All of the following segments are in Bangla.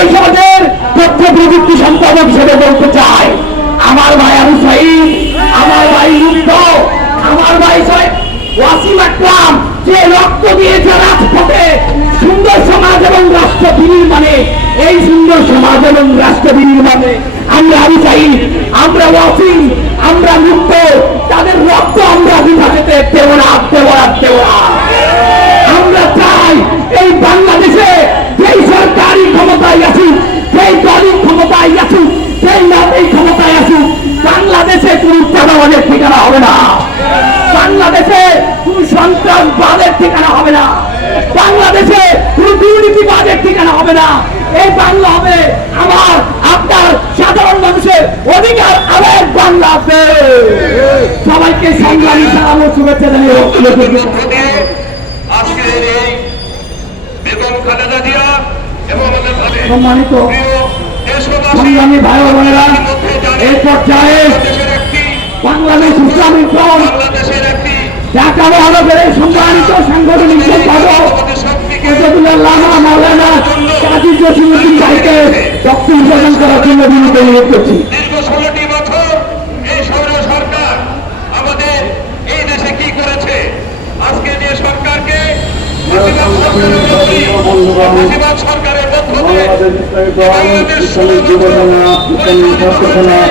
পরিষদের তথ্য প্রযুক্তি সম্পাদক হিসেবে বলতে চাই। আমার ভাই আবু সাইদ, আমার ভাই মুক্ত আমার ভাই ওয়াসিম আকরাম, যে রক্ত দিয়েছে রাজপথে সুন্দর সমাজ এবং রাষ্ট্র বিনির্মাণে, এই সুন্দর সমাজ কোন ঠিকানা হবে না। বাংলাদেশে কোন সন্ত্রাসবাদের ঠিকানা হবে না। বাংলাদেশে কোন দুর্নীতিবাদের ঠিকানা হবে না। এই বাংলা হবে আমার আপনার সাধারণ মানুষের অধিকার আবেগ বাংলাদেশ। সবাইকে সংগ্রামী সালাম শুভেচ্ছা জানিয়ে বক্তব্য করবেন। দিয়ে আজকের এই বেগম খালেদা জিয়া এবং আমাদের সম্মানিত সংগ্রামী ভাই বোনেরা এই পর্যায়ে বাংলাদেশ ইসলামিক ফ্রন্ট বাংলাদেশের একটি ঢাকা মহানগরের সম্মানিত সাংগঠনিক সম্পাদক লামা মাওলানা কাজী জসিমুদ্দিন ভাইকে বক্তব্য প্রদান করার জন্য বিনীত অনুরোধ করছি। দীর্ঘ ষোলোটি বছর এই সৌর সরকার আমাদের এই দেশে কি করেছে? আজকে যে সরকারকে ফাঁসিবাদ সরকারের বদলি, ফাঁসিবাদ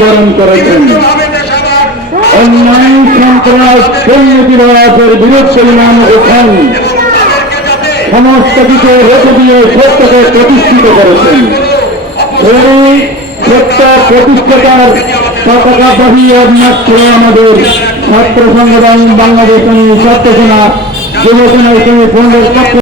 বরণ করেছেন। অন্যায় সন্ত্রাস বিরুদ্ধে ইমাম হুসাইন এবং তাদেরকে যাতে সমস্ত কিছু রেখে দিয়ে সত্যকে প্রতিষ্ঠিত করেছেন। এই সত্য প্রতিষ্ঠাতার পতাকাবাহী একমাত্র আমাদের ছাত্র সংগঠন বাংলাদেশ ছাত্র সেনা, যুব সেনা পক্ষ